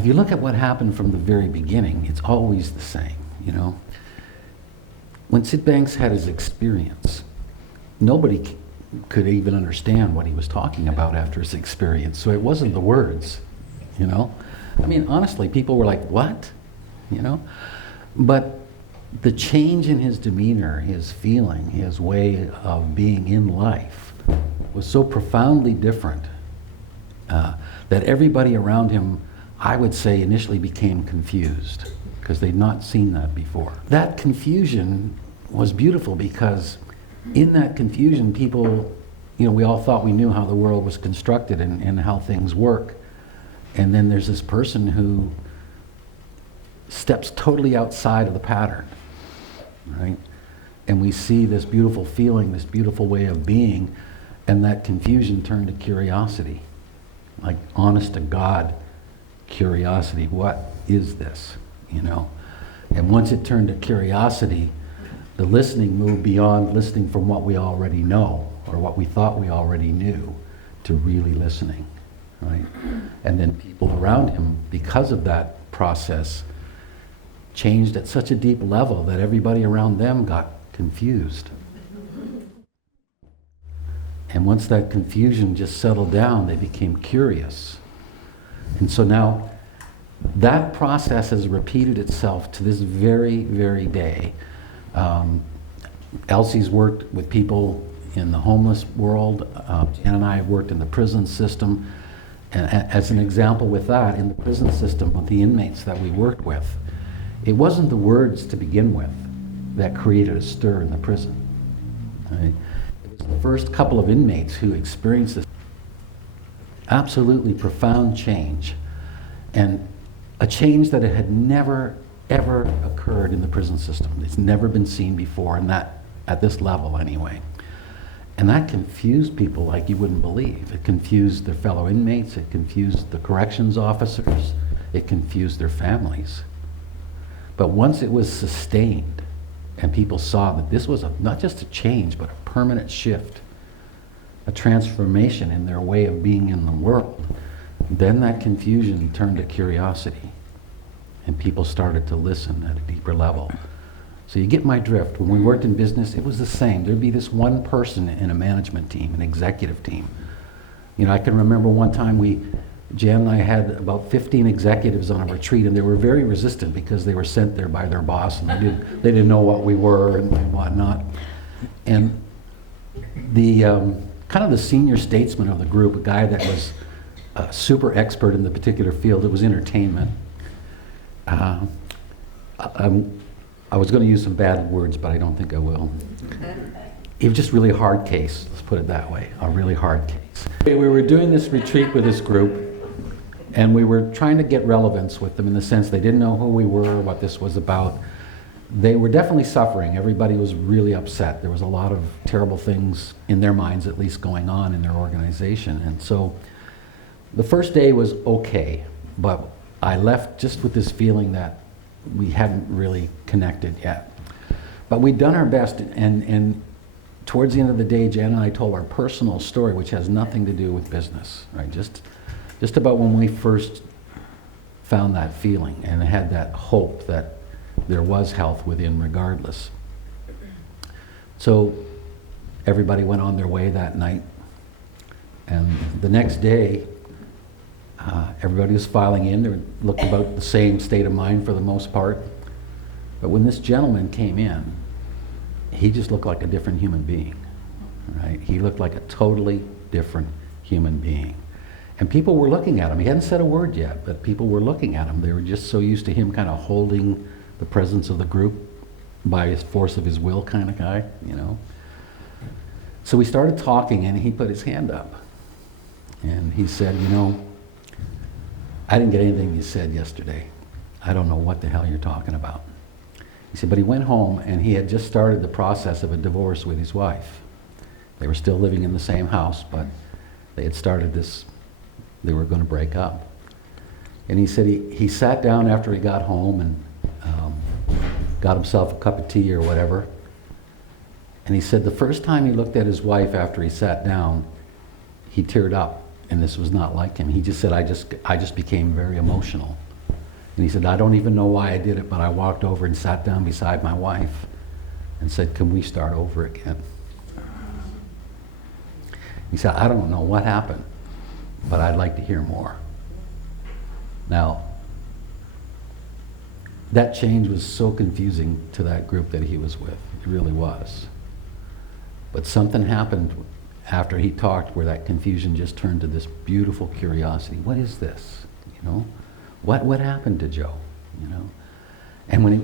if you look at what happened from the very beginning, it's always the same, you know. When Sid Banks had his experience, nobody could even understand what he was talking about after his experience. So it wasn't the words, you know. I mean, honestly, people were like, what? You know? But the change in his demeanor, his feeling, his way of being in life was so profoundly different that everybody around him, I would say, initially became confused because they'd not seen that before. That confusion was beautiful because in that confusion, people, you know, we all thought we knew how the world was constructed and how things work. And then there's this person who steps totally outside of the pattern, right? And we see this beautiful feeling, this beautiful way of being, and that confusion turned to curiosity. Like, honest to God curiosity. What is this, you know? And once it turned to curiosity, the listening moved beyond listening from what we already know or what we thought we already knew to really listening, right? And then people around him, because of that process, changed at such a deep level that everybody around them got confused. And once that confusion just settled down, they became curious. And so now that process has repeated itself to this very, very day. Elsie's worked with people in the homeless world. Jan and I have worked in the prison system. And as an example with that, in the prison system, with the inmates that we worked with, it wasn't the words to begin with that created a stir in the prison. Right? It was the first couple of inmates who experienced this absolutely profound change, and a change that had never, ever occurred in the prison system. It's never been seen before, and that at this level anyway. And that confused people like you wouldn't believe. It confused their fellow inmates, it confused the corrections officers, it confused their families. But once it was sustained, and people saw that this was not just a change, but a permanent shift, a transformation in their way of being in the world, then that confusion turned to curiosity, and people started to listen at a deeper level. So you get my drift. When we worked in business, it was the same. There'd be this one person in a management team, an executive team. You know, I can remember one time Jan and I had about 15 executives on a retreat, and they were very resistant because they were sent there by their boss, and they didn't know what we were and whatnot. And the kind of the senior statesman of the group, a guy that was a super expert in the particular field, it was entertainment. I was going to use some bad words, but I don't think I will. It was just really a hard case, let's put it that way, a really hard case. We were doing this retreat with this group, and we were trying to get relevance with them in the sense they didn't know who we were, what this was about. They were definitely suffering. Everybody was really upset. There was a lot of terrible things in their minds, at least, going on in their organization. And so the first day was okay, but I left just with this feeling that we hadn't really connected yet. But we'd done our best, and towards the end of the day, Jan and I told our personal story, which has nothing to do with business, right? Just about when we first found that feeling and had that hope that there was health within regardless. So everybody went on their way that night, and the next day, everybody was filing in. They looked about the same state of mind for the most part. But when this gentleman came in, he just looked like a different human being, right? He looked like a totally different human being. And people were looking at him. He hadn't said a word yet, but people were looking at him. They were just so used to him kind of holding the presence of the group by his force of his will kind of guy, you know. So we started talking, and he put his hand up. And he said, you know, I didn't get anything you said yesterday. I don't know what the hell you're talking about. He said, but he went home, and he had just started the process of a divorce with his wife. They were still living in the same house, but they had started this, they were going to break up. And he said he sat down after he got home and got himself a cup of tea or whatever. And he said the first time he looked at his wife after he sat down, he teared up. And this was not like him. He just said, I just became very emotional. And he said, I don't even know why I did it, but I walked over and sat down beside my wife and said, can we start over again? He said, I don't know what happened, but I'd like to hear more. Now, that change was so confusing to that group that he was with. It really was. But something happened after he talked where that confusion just turned to this beautiful curiosity. What is this? You know? What happened to Joe? You know? And when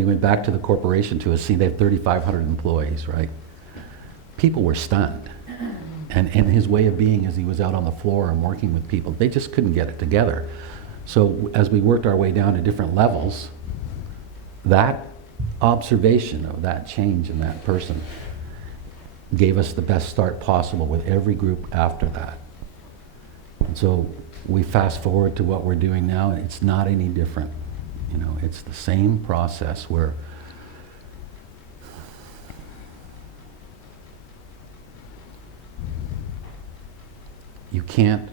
he went back to the corporation to see they have 3,500 employees, right? People were stunned. And his way of being as he was out on the floor and working with people, they just couldn't get it together. So as we worked our way down to different levels, that observation of that change in that person gave us the best start possible with every group after that. And so we fast forward to what we're doing now, and it's not any different. You know, it's the same process where you can't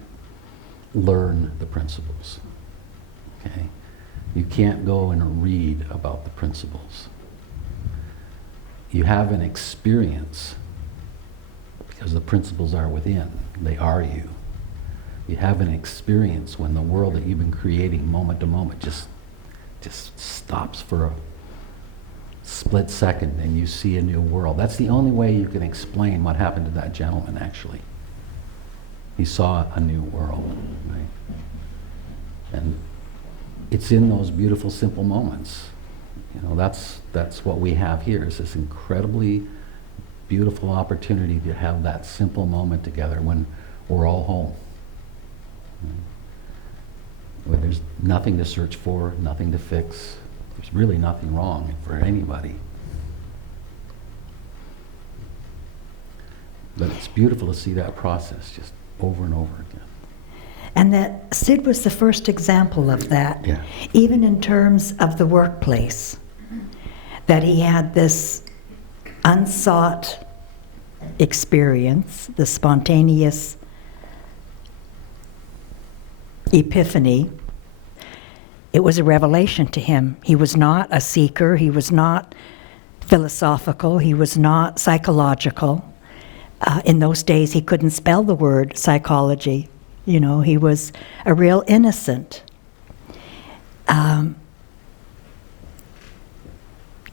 learn the principles, okay? You can't go and read about the principles. You have an experience because the principles are within. They are you. You have an experience when the world that you've been creating moment to moment just stops for a split second and you see a new world. That's the only way you can explain what happened to that gentleman, actually. He saw a new world, right? And it's in those beautiful, simple moments. You know, that's what we have here, is this incredibly beautiful opportunity to have that simple moment together when we're all home. Where there's nothing to search for, nothing to fix. There's really nothing wrong for anybody. But it's beautiful to see that process just over and over again. And that Sid was the first example of that, Yeah. even in terms of the workplace, that he had this unsought experience, the spontaneous epiphany. It was a revelation to him. He was not a seeker, he was not philosophical, he was not psychological. In those days, he couldn't spell the word psychology. You know, he was a real innocent. And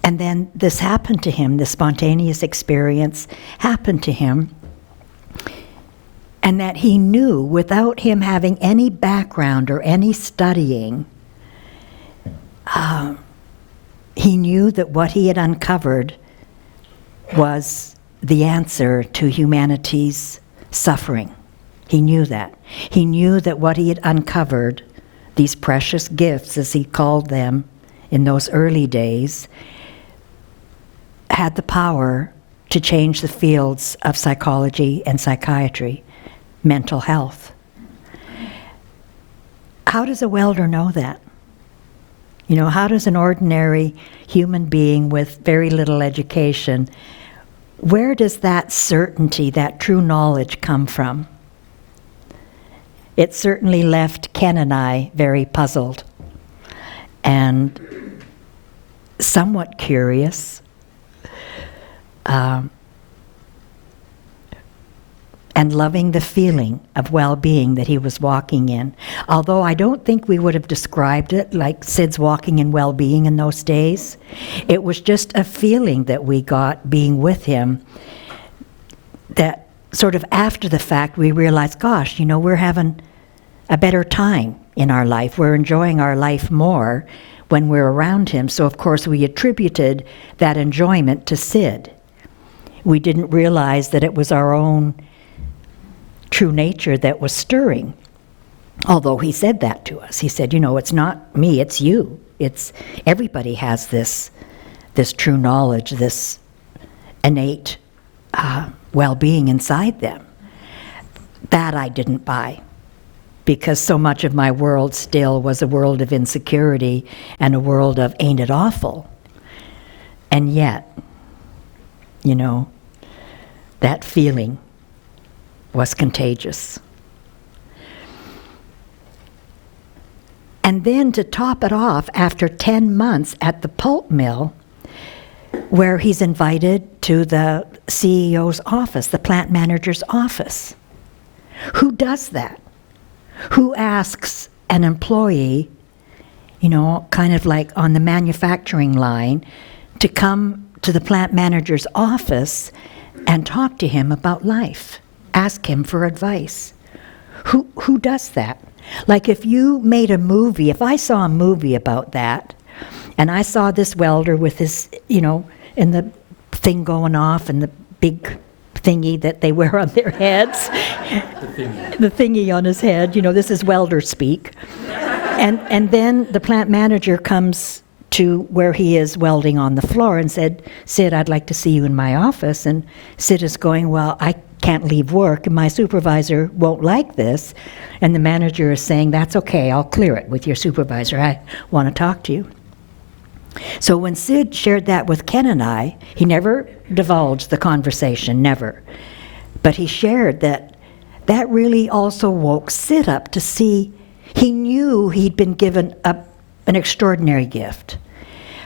then this happened to him, this spontaneous experience happened to him, and that he knew, without him having any background or any studying, he knew that what he had uncovered was the answer to humanity's suffering. He knew that. He knew that what he had uncovered, these precious gifts, as he called them in those early days, had the power to change the fields of psychology and psychiatry, mental health. How does a welder know that? You know, how does an ordinary human being with very little education, where does that certainty, that true knowledge come from? It certainly left Ken and I very puzzled and somewhat curious. And loving the feeling of well-being that he was walking in. Although I don't think we would have described it like Sid's walking in well-being in those days. It was just a feeling that we got being with him, that sort of after the fact we realized, gosh, you know, we're having a better time in our life. We're enjoying our life more when we're around him. So of course we attributed that enjoyment to Sid. We didn't realize that it was our own true nature that was stirring. Although he said that to us. He said, you know, it's not me, it's you. It's everybody has this true knowledge, this innate well-being inside them. That I didn't buy, because so much of my world still was a world of insecurity and a world of ain't it awful. And yet, you know, that feeling was contagious. And then to top it off, after 10 months at the pulp mill, where he's invited to the CEO's office, the plant manager's office. Who does that? Who asks an employee, kind of like on the manufacturing line, to come to the plant manager's office and talk to him about life, ask him for advice? Who does that? Like if you made a movie, if I saw a movie about that, and I saw this welder with his, and the thing going off and the big thingy that they wear on their heads, the thingy on his head, this is welder speak. And then the plant manager comes to where he is welding on the floor and said, Sid, I'd like to see you in my office. And Sid is going, well, I can't leave work, and my supervisor won't like this. And the manager is saying, that's okay, I'll clear it with your supervisor. I want to talk to you. So when Sid shared that with Ken and I, he never divulged the conversation, never. But he shared that really also woke Sid up to see he knew he'd been given an extraordinary gift.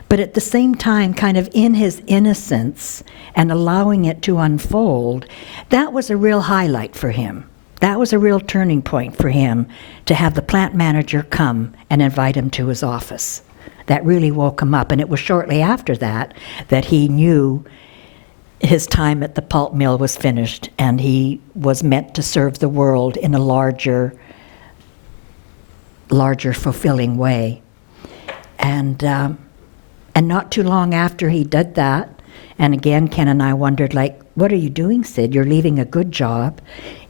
But at the same time, kind of in his innocence and allowing it to unfold, that was a real highlight for him. That was a real turning point for him to have the plant manager come and invite him to his office. That really woke him up. And it was shortly after that that he knew his time at the pulp mill was finished and he was meant to serve the world in a larger fulfilling way. And not too long after he did that, and again, Ken and I wondered, what are you doing, Sid? You're leaving a good job,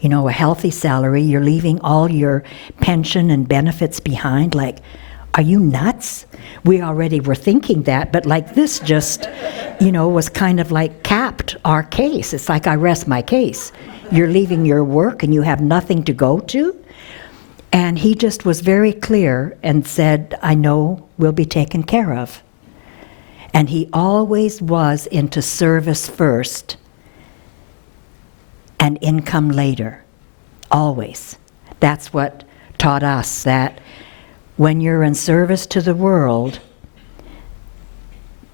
a healthy salary. You're leaving all your pension and benefits behind. Are you nuts? We already were thinking that, but this just, was kind of capped our case. It's I rest my case. You're leaving your work and you have nothing to go to. And he just was very clear and said, I know we'll be taken care of. And he always was into service first and income later. Always. That's what taught us that when you're in service to the world,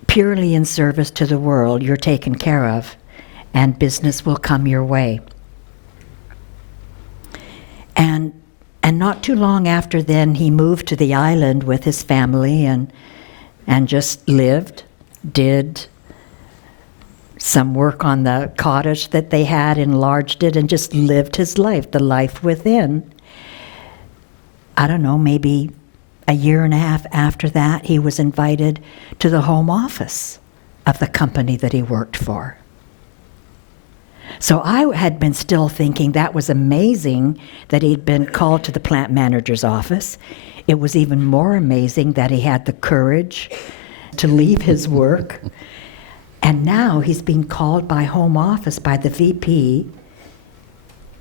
purely in service to the world, you're taken care of and business will come your way. And not too long after then, he moved to the island with his family and just lived, did some work on the cottage that they had, enlarged it, and just lived his life, the life within. I don't know, maybe a year and a half after that, he was invited to the home office of the company that he worked for. So I had been still thinking that was amazing that he'd been called to the plant manager's office. It was even more amazing that he had the courage to leave his work. And now he's being called by home office, by the VP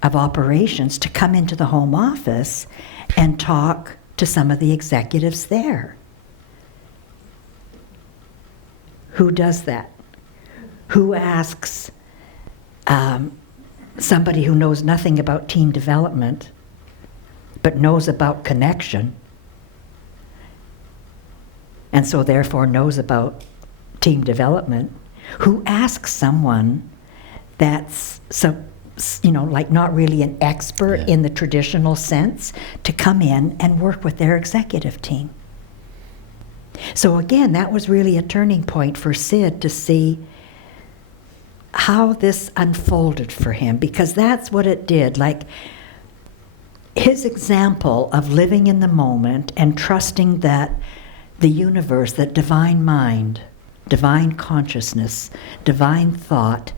of operations, to come into the home office and talk to some of the executives there. Who does that? Who asks somebody who knows nothing about team development, but knows about connection, and so therefore knows about team development, who asks someone that's not really an expert in the traditional sense to come in and work with their executive team. So again, that was really a turning point for Sid to see how this unfolded for him, because that's what it did. His example of living in the moment and trusting that the universe, that divine mind, divine consciousness, divine thought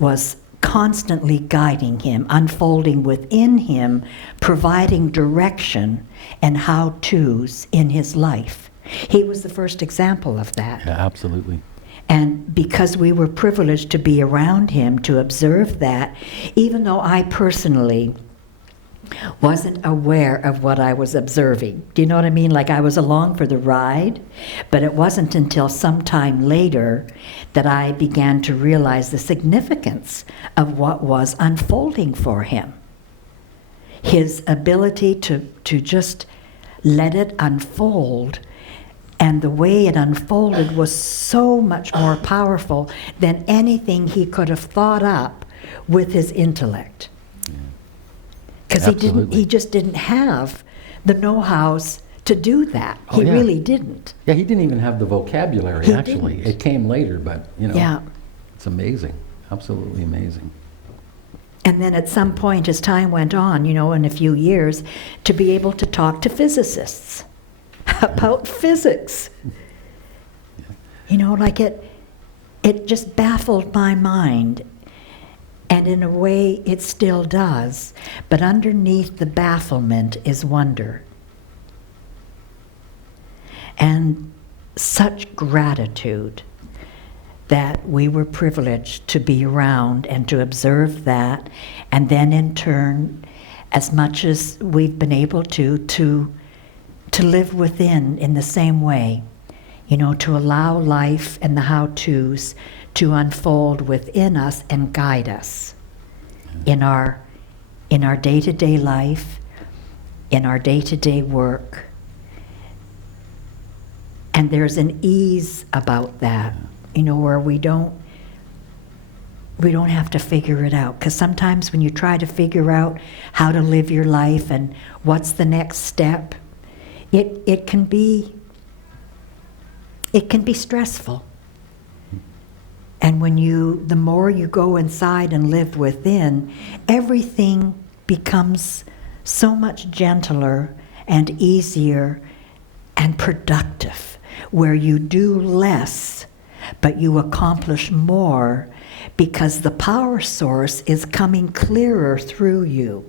was constantly guiding him, unfolding within him, providing direction and how-tos in his life. He was the first example of that. Yeah, absolutely. And because we were privileged to be around him, to observe that, even though I personally wasn't aware of what I was observing. Do you know what I mean? I was along for the ride, but it wasn't until some time later that I began to realize the significance of what was unfolding for him. His ability to just let it unfold. And the way it unfolded was so much more powerful than anything he could have thought up with his intellect. Because he just didn't have the know-hows to do that. Oh, He yeah. really didn't. Yeah, he didn't even have the vocabulary, He actually. didn't. It came later, but, Yeah. it's amazing. Absolutely amazing. And then at some point, as time went on, in a few years, to be able to talk to physicists about physics. It just baffled my mind. And in a way, it still does. But underneath the bafflement is wonder. And such gratitude that we were privileged to be around and to observe that, and then in turn, as much as we've been able to live within in the same way, to allow life and the how-tos to unfold within us and guide us in our day-to-day life, in our day-to-day work. And there's an ease about that, where we don't have to figure it out. Because sometimes when you try to figure out how to live your life and what's the next step, it can be stressful. And the more you go inside and live within, everything becomes so much gentler and easier and productive, where you do less, but you accomplish more because the power source is coming clearer through you.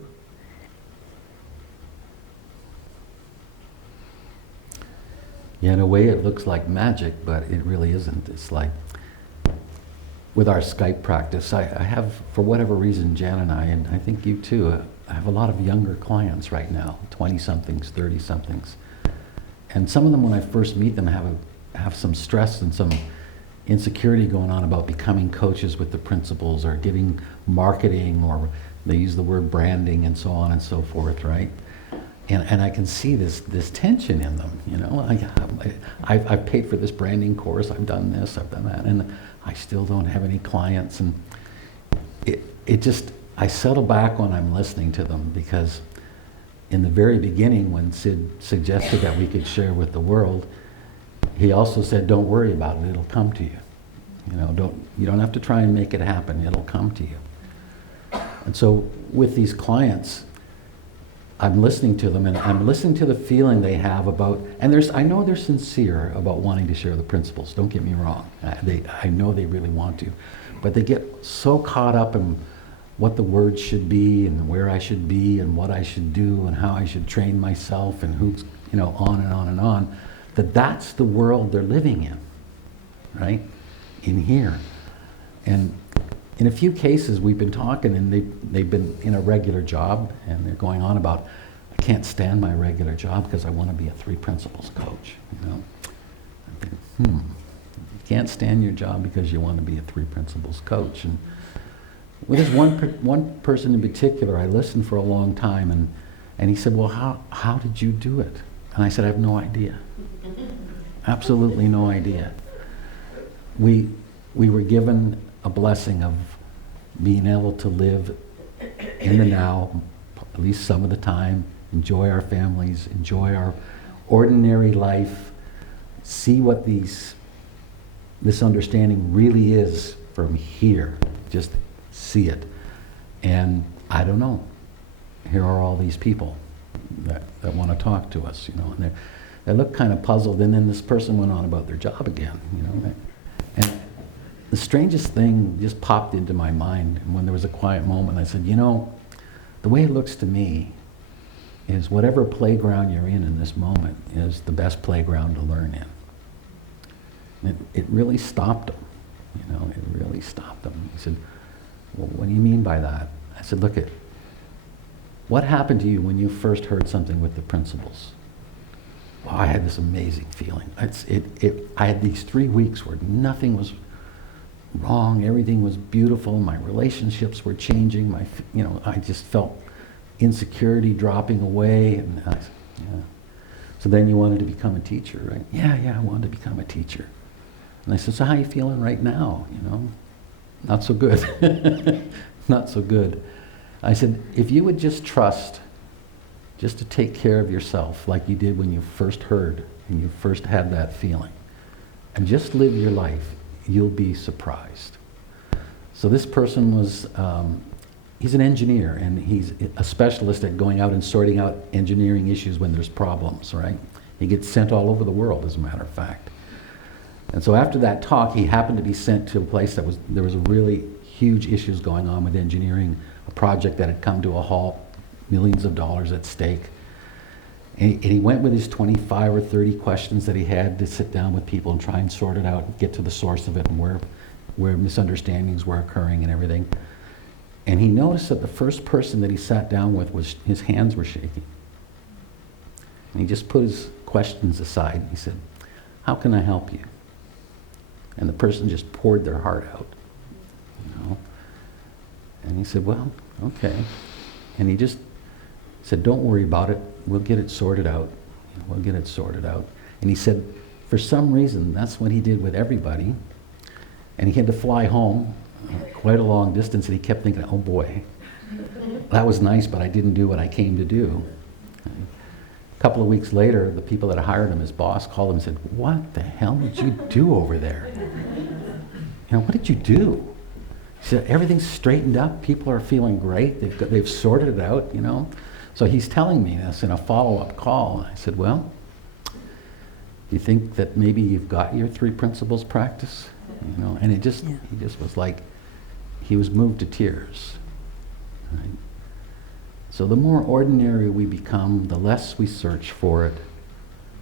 Yeah, in a way it looks like magic, but it really isn't. It's like, with our Skype practice, I have, for whatever reason, Jan and I think you too, I have a lot of younger clients right now, 20-somethings, 30-somethings. And some of them, when I first meet them, have some stress and some insecurity going on about becoming coaches with the principles or getting marketing, or they use the word branding and so on and so forth, right? And I can see this tension in them, I've paid for this branding course, I've done this, I've done that, and I still don't have any clients. And I settle back when I'm listening to them, because in the very beginning, when Sid suggested that we could share with the world, he also said, don't worry about it, it'll come to you. You don't have to try and make it happen, it'll come to you. And so with these clients, I'm listening to them, and I'm listening to the feeling they have about, and I know they're sincere about wanting to share the principles, don't get me wrong. I know they really want to, but they get so caught up in what the words should be, and where I should be, and what I should do, and how I should train myself, and who's, on and on and on, that's the world they're living in, right? In here. And in a few cases, we've been talking, and they've been in a regular job, and they're going on about, I can't stand my regular job because I want to be a 3 principles coach. I think, you can't stand your job because you want to be a 3 principles coach. And with this one person in particular, I listened for a long time, and he said, well, how did you do it? And I said, I have no idea. Absolutely no idea. We were given a blessing of being able to live in the now, at least some of the time, enjoy our families, enjoy our ordinary life, see what this understanding really is from here, just see it. And I don't know, here are all these people that want to talk to us, and they look kind of puzzled, and then this person went on about their job again, and the strangest thing just popped into my mind, and when there was a quiet moment, I said, the way it looks to me is whatever playground you're in this moment is the best playground to learn in. It really stopped him, it really stopped him. He said, well, what do you mean by that? I said, look, what happened to you when you first heard something with the principles? Well, I had this amazing feeling. I had these 3 weeks where nothing was wrong, everything was beautiful, my relationships were changing, I just felt insecurity dropping away, and I said, yeah. So then you wanted to become a teacher, right? Yeah, I wanted to become a teacher. And I said, so how are you feeling right now, you know? Not so good. Not so good. I said, if you would just trust, just to take care of yourself like you did when you first heard and you first had that feeling, and just live your life, you'll be surprised. So this person was, he's an engineer, and he's a specialist at going out and sorting out engineering issues when there's problems, right? He gets sent all over the world, as a matter of fact. And so after that talk, he happened to be sent to a place that there was really huge issues going on with engineering, a project that had come to a halt, millions of dollars at stake. And he went with his 25 or 30 questions that he had to sit down with people and try and sort it out and get to the source of it and where misunderstandings were occurring and everything. And he noticed that the first person that he sat down with his hands were shaking. And he just put his questions aside. He said, how can I help you? And the person just poured their heart out, you know. And he said, well, okay. And he just said, don't worry about it. We'll get it sorted out. We'll get it sorted out. And he said, for some reason, that's what he did with everybody. And he had to fly home quite a long distance, and he kept thinking, oh boy, that was nice, but I didn't do what I came to do. A couple of weeks later, the people that hired him, his boss, called him and said, what the hell did you do over there? You know, what did you do? He said, everything's straightened up. People are feeling great. They've sorted it out, you know. So he's telling me this in a follow-up call. I said, well, do you think that maybe you've got your 3 principles practice? You know, and he just was like, he was moved to tears. Right? So the more ordinary we become, the less we search for it,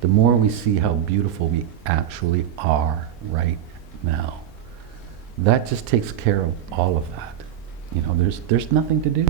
the more we see how beautiful we actually are right now. That just takes care of all of that. You know, there's nothing to do.